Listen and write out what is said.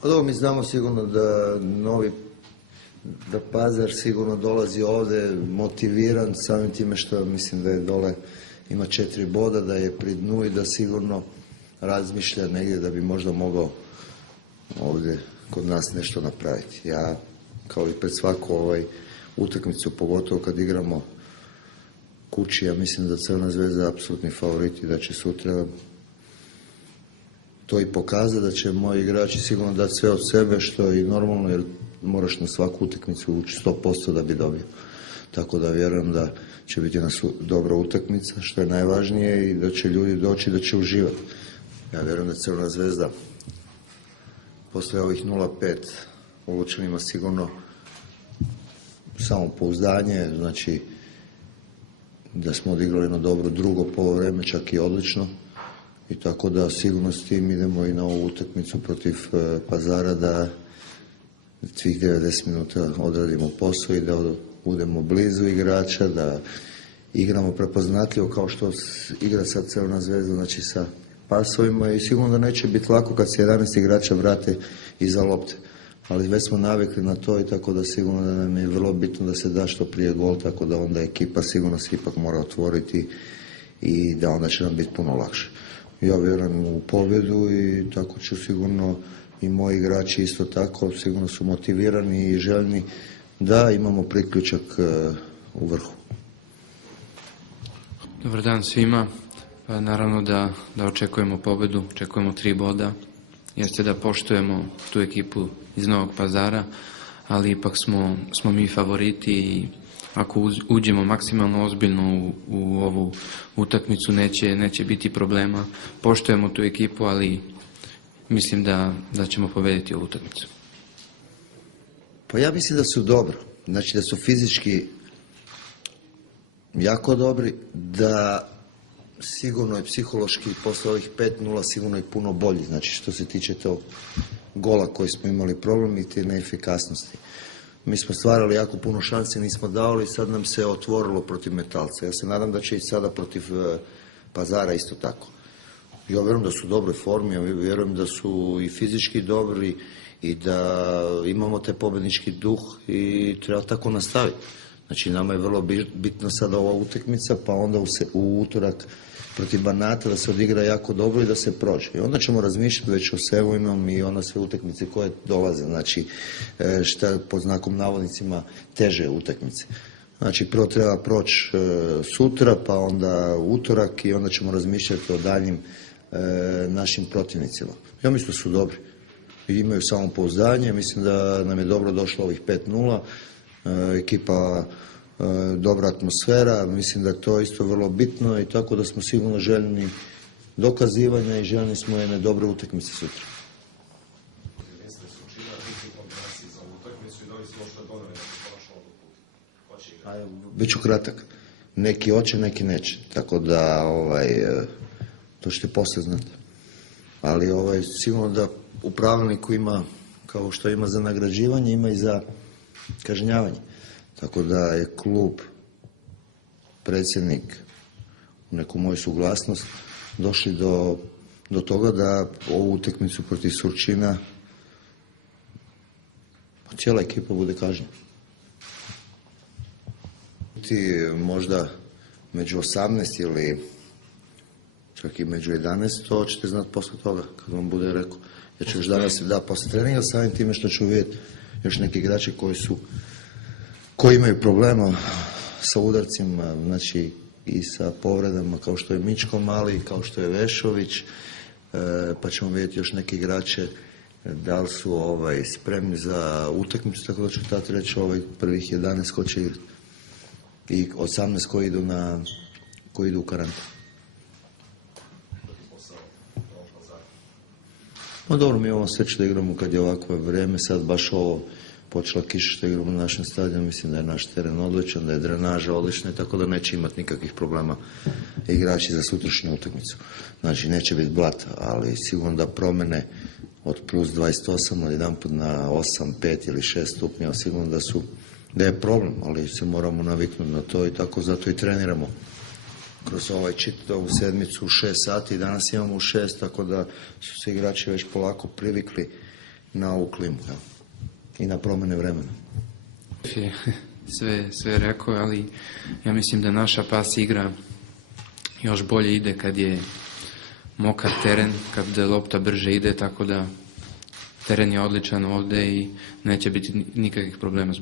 Pa dobro, mi znamo sigurno da Pazar sigurno dolazi ovdje motiviran samim time što mislim da je dole ima 4 boda, da je pri dnu i da sigurno razmišlja negdje da bi možda mogao ovdje kod nas nešto napraviti. Ja kao i pred svaku utakmicu, pogotovo kad igramo kući, ja mislim da Crvena Zvezda je apsolutni favorit i da će sutra to i pokazati, da će moji igrači sigurno dati sve od sebe, što je i normalno, jer moraš na svaku utakmicu ući 100% da bi dobio. Tako da vjerujem da će biti jedna dobra utakmica, što je najvažnije, i da će ljudi doći, da će uživati. Ja vjerujem da Crvena Zvezda poslije ovih 0-5 u Lučanima sigurno samopouzdanje, znači da smo odigrali jedno dobro drugo poluvreme, čak i odlično. I tako da sigurno s tim idemo i na ovu utakmicu protiv Pazara, da svih 90 minuta odradimo posao i da budemo blizu igrača, da igramo prepoznatljivo kao što igra sad Crvena Zvezda, znači sa pasovima, i sigurno da neće biti lako kad se 11 igrača vrate iza lopte. Ali već smo navikli na to i tako da sigurno da nam je vrlo bitno da se da što prije gol, tako da onda ekipa sigurno se ipak mora otvoriti i da onda će nam biti puno lakše. Ja vjerujem u pobjedu i tako ću sigurno i moji igrači isto tako, sigurno su motivirani i željni da imamo priključak u vrhu. Dobar dan svima. Naravno da očekujemo pobjedu, očekujemo 3 boda. Jeste da poštujemo tu ekipu iz Novog Pazara, ali ipak smo mi favoriti i ako uđemo maksimalno ozbiljno u ovu utakmicu neće biti problema. Poštujemo tu ekipu, ali mislim da ćemo pobediti ovu utakmicu. Pa ja mislim da su dobro. Znači da su fizički jako dobri, da sigurno i psihološki posle ovih 5-0 sigurno i puno bolji. Znači što se tiče tog gola koji smo imali problem i te neefikasnosti. Mi smo stvarali jako puno šanse, nismo davali, sad nam se otvorilo protiv Metalca. Ja se nadam da će i sada protiv Pazara isto tako. Ja vjerujem da su u dobroj formi, ja vjerujem da su i fizički dobri i da imamo te pobjednički duh i treba tako nastaviti. Znači nama je vrlo bitno sada ova utakmica, pa onda u utorak protiv Banata da se odigra jako dobro i da se prođe. I onda ćemo razmišljati već o Sevojnom i ono sve utakmice koje dolaze. Znači šta pod znakom navodnicima teže utakmice. Znači prvo treba proći sutra, pa onda utorak i onda ćemo razmišljati o daljnjim našim protivnicima. Ja mislim da su dobri. I imaju samopouzdanje, mislim da nam je dobro došlo ovih 5-0. Ekipa dobra atmosfera, mislim da je to isto vrlo bitno i tako da smo sigurno željni dokazivanja i željni smo jedne dobre utakmice sutra. Biću kratak. Neki hoće, neki neće. Tako da to ćete poslije znati. Ali sigurno da u pravilniku ima, kao što ima za nagrađivanje, ima i za kažnjavanje. Tako da je klub, predsjednik, u neku moju suglasnost, došli do toga da ovu utakmicu protiv Surčina cijela ekipa bude kažnjena. Možda među 18 ili čak i među 11, to ćete znati poslije toga, kad vam bude rekao. Ja ću još danas, poslije treninga, samim time što ću vidjeti još neki igrači koji imaju problema sa udarcima, znači i sa povredama, kao što je Mičko Mali, kao što je Vešović, pa ćemo vidjeti još neki igrače da li su spremni za utakmicu, tako da ću tad reći prvih 11 ko će igrati i 18 koji idu u karantin. No dobro, mi imamo sreću da igramo kad je ovakvo vrijeme, sad baš ovo počela kiša što igramo na našem stadionu, mislim da je naš teren odličan, da je drenaža odlična, tako da neće imati nikakvih problema igrači za sutrašnju utakmicu. Znači neće biti blata, ali sigurno da promjene od plus 28 od jedan put na 8, 5 ili 6 stupnjeva, sigurno da je problem, ali se moramo naviknuti na to i tako zato i treniramo kroz čitavu sedmicu u 6 sati, danas imamo u 6, tako da su se igrači već polako privikli na ovu klimu, jel? I na promjene vremena. Je sve rekao, ali ja mislim da naša pas igra još bolje ide kad je mokar teren, kad lopta brže ide, tako da teren je odličan ovdje i neće biti nikakvih problema.